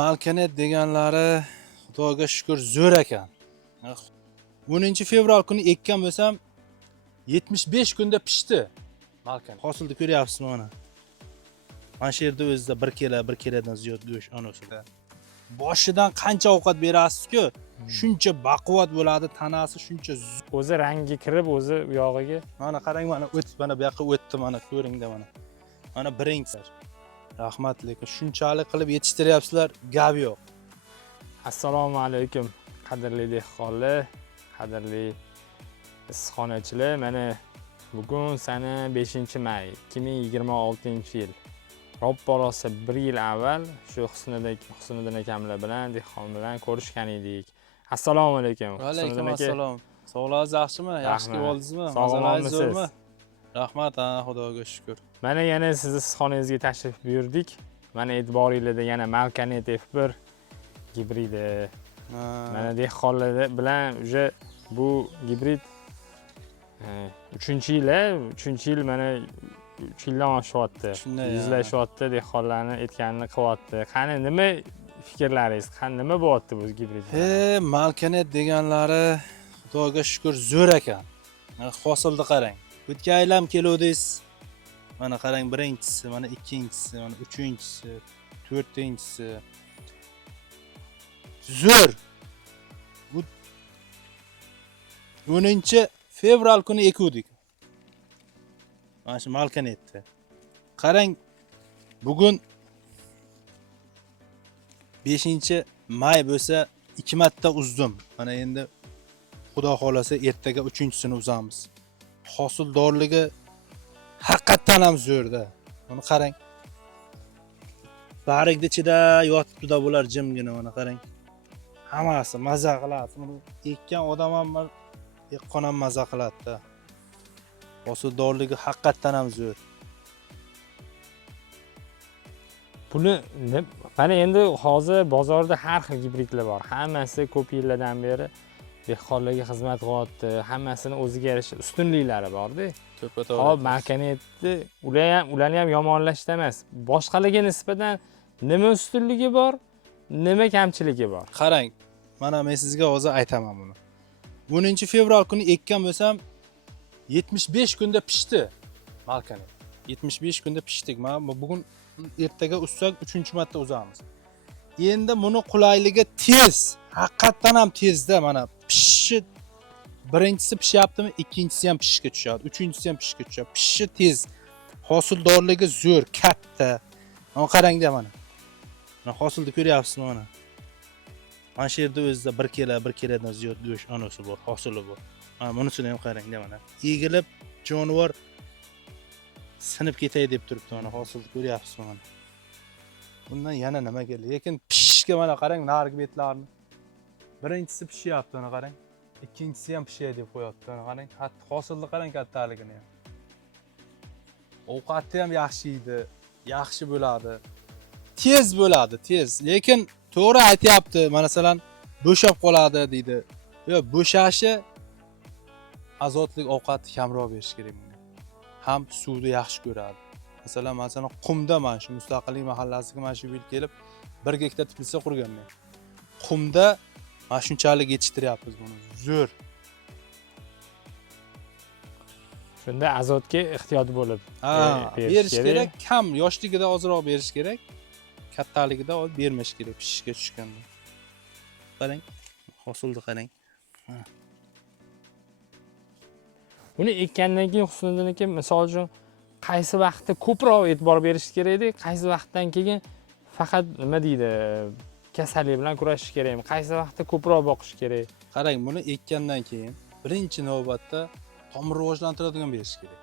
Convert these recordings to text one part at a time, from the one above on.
Malkanet deganlari Xudoga shukr zo'r ekan. 10 fevral kuni ekkan bo'lsam 75 kunda pishdi. Malkanet. Hosilni ko'ryapsizmi mana? Mana shu yerda o'zida 1 kilodan ziyod go'sht anosida. Boshidan qancha ovqat berasiz-ku, shuncha baquvvat bo'ladi, tanasi shuncha o'zi rangi kirib, o'zi u yog'iga. Mana qarang, mana o'tib, mana bu yoqqa o'tdi, mana ko'ringda mana. Mana birinchilar. Rahmat, lekin shunchalik qilib yetishtiryapsizlar, gap yo'q. Assalomu alaykum, qadrli dehqonlar, qadrli issiqxonachilar. Mana bugun sana 5-may 2026-yil. Ro'pporosa 1 yil avval shu Husniddin akamlar bilan, dehqon bilan ko'rishgan edik. Assalomu alaykum. Va alaykum assalom. Sog'lig'ingiz yaxshimi? Yaxshi keldingizmi? Sog'lig'ingiz zo'rmi? Rahmat, Xudoga shukr. Mana yana sizni issiqxonangizga tashrif buyurdik. Mana e'tiboringizda yana Malkanet F1 gibridi. Mana dehqonlar bilan уже bu gibrid 3-yil mana 3 yildan oshyapti. Yuzlashyapti, dehqonlarni aytganini qilyapti. Qani nima fikrlaringiz? Nima bo'lyapti bu gibrid? Malkanet deganlari Xudoga shukr zo'r ekan. Hosilni qarang. O'tgan yil ham keluvdingiz. Mana qarang, birinchisi, mana ikkinchisi, mana uchinchisi, to'rtinchisi. Zo'r. Bu 10 fevral kuni ekuvdik. Mana shu Malkanetda. Qarang, bugun 5-may bo'lsa 2 marta uzdim. Mana endi Xudo xolasa ertaga 3-chisini uzamiz. Hosildorligi haqiqatan ham zo'rda. Buni qarang. Barigda ichida yotibdi-da bular jimgina, mana qarang. Hammasi maza qiladi. Buni ekkan odam ham eqqon ham maza qiladi-da. Hosildorligi haqiqatan ham zo'r. Buni mana endi hozir bozorda har xil gibridlar bor. Hammasi ko'p yillardan beri dehqonlarga xizmat qilyapti. Hammasini o'ziga yarasha ustunliklari bor-da. Hop, Malkanetni ularni ham yomonlashda emas. Boshqalarga nisbatan nima ustunligi bor, nima kamchiligi bor? Qarang, mana men sizga hozir aytaman buni. 10-fevral kuni ekkan bo'lsam 75 kunda pishdi Malkanet. 75 kunda pishdik. Mana bugun ertaga uzsak 3-marta uzamiz. Endi buni qulayligi tez, haqiqatan ham tezda. Mana pishishi birinchisi pishyaptimi, ikkinchisi ham pishishga tushadi, uchinchisi ham pishishga tushadi. Pishishi tez, hosildorligi zo'r, katta. Mana qarangda mana. Mana hosilni ko'ryapsizmi mana? Mana shu yerda o'zida 1 kilodan ziyod go'sht anosi bor, hosili bor. Mana bunisini ham qarangda mana. Egilib jonivor sinib ketay deb turibdi, mana hosilni ko'ryapsizmi mana? Bundan yana nima kerak? Lekin pishishga mana qarang, narigi betlarni. Birinchisi pishyapti, mana qarang. Ikkinchisi ham pishay deb qo'yapti, mana qarang. Hosilni qarang kattaligini ham. Ovqati ham yaxshi edi, yaxshi bo'ladi. Tez bo'ladi, tez. Lekin to'g'ri aytayapti, masalan, bo'shab qoladi deydi. Yo'q, bo'shashi azotlik ovqat kamroq berish kerak bunga. Ham suvni yaxshi ko'radi. Masalan, qumda mana shu Mustaqillik mahallasiga mana shu yil kelib 1 gektar teplitsa qurganman. Qumda mana shunchalik yetishtiryapmiz buni. Zo'r. Shunda azotga ehtiyot bo'lib berish kerak. Kam yoshligida ozroq berish kerak. Kattaligida bermash kerak pishishga tushganda. Qarang, hosilni qarang. Buni ekkandan keyin Husniddin aka, misol uchun qaysi vaqtda ko'proq e'tibor berish kerak edi, qaysi vaqtdan keyin faqat nima deydi, kasallik bilan kurashish kerakmi? Qaysi vaqtda ko'proq boqish kerak? Qarang, buni ekkandan keyin birinchi navbatda tomir rivojlantiradigan berish kerak.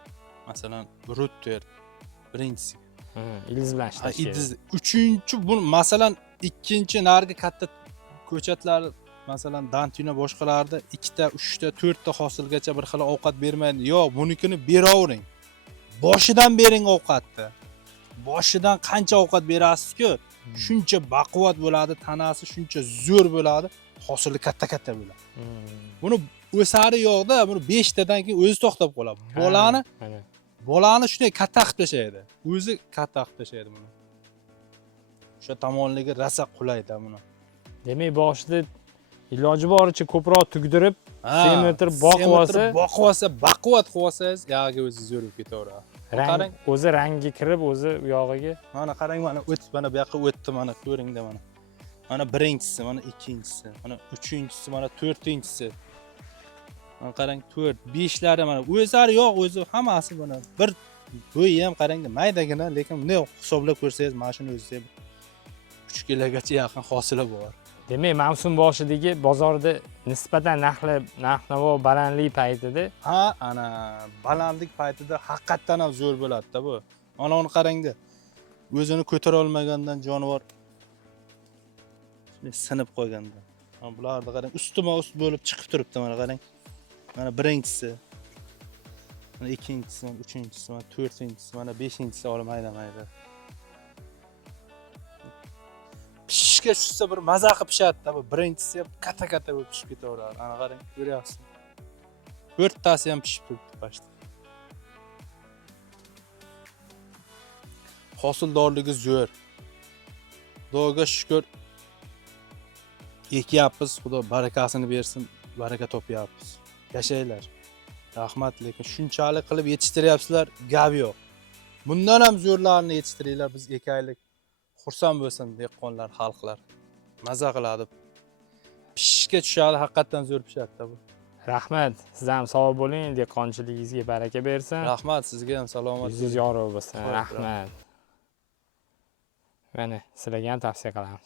Masalan, Rutter birinchisi. Ildiz bilan ishlash kerak. Uchinchi bu masalan ikkinchi narigi katta ko'chatlar, masalan Dantino boshqalarida 2 ta, 3 ta, 4 ta hosilgacha bir xil ovqat bermaydi. Yo'q, bunikini beravering. Boshidan bering ovqatni. Boshidan qancha ovqat berasiz-ku, shuncha baquvvat bo'ladi, tanasi shuncha zo'r bo'ladi, hosili katta-katta bo'ladi. Buni o'sari yo'qda, buni 5 tadan keyin o'zi to'xtab qoladi. Bolani shunday katta qilib tashlaydi. O'zi katta qilib tashlaydi buni. O'sha tomonligi rosa qulayda buni. Demak, boshida iloji boricha ko'proq tugdirib, Ha, semirtirib boqib olsa, baquvvat qilib olsangiz, yog'iga o'zi zo'rib ketaveradi. Qarang, o'zi rangiga kirib, o'zi yog'iga. mana qarang, mana o'tib, mana bu yoqqa o'tdi, mana ko'ringda mana. Mana birinchisi, mana ikkinchisi, mana uchinchisi, mana to'rtinchisi. Mana qarang, 4, 5lari mana o'zlari yo'q, o'zi hammasi mana bir bo'yi ham qarangda maydagina, lekin bunday hisoblab ko'rsangiz, mana shuni o'zida 3 kilogacha yaqin hosili bor. Demak, mavsum boshidagi bozorda nisbatan narx-navo balandlik paytida, Ha, ana balandlik paytida haqiqatan ham zo'r bo'ladi-da bu. Mana uni qarangda. O'zini ko'tara olmagandan jonivor sinib qo'yganda. Mana bularni qarang, ustma-ust bo'lib chiqib turibdi, mana qarang. Mana birinchisi, mana ikkinchisi, mana uchinchisi, mana to'rtinchisi, mana beshinchisi olmaydi. Pishishga tushsa bir maza qilib pishadi-da, bu birinchisi ham katta bo'lib pishib ketaveradi. Ana qarang, ko'ryapsiz. 4 tasi ham pishib turibdi pashta. Hosildorligi zo'r. Xudoga shukr. Ekyapmiz, Xudo barakasini bersin, baraka topyapmiz. Yashaylar. Rahmat, lekin shunchalik qilib yetishtiryapsizlar, gap yo'q. Bundan ham zo'rlarini yetishtiringlar, biz ekaylik. Xursand bo'lsin dehqonlar, xalqlar. Maza qiladi. Pishishga tushadi, haqiqatan zo'r pishadi bu. rahmat. Siz ham sog' bo'ling, dehqonchiligingizga baraka bersin. Rahmat, sizga ham salomat. Yuzingiz yorug' bo'lsin. Rahmat. Mana sizlarga ham tavsiya qilamiz.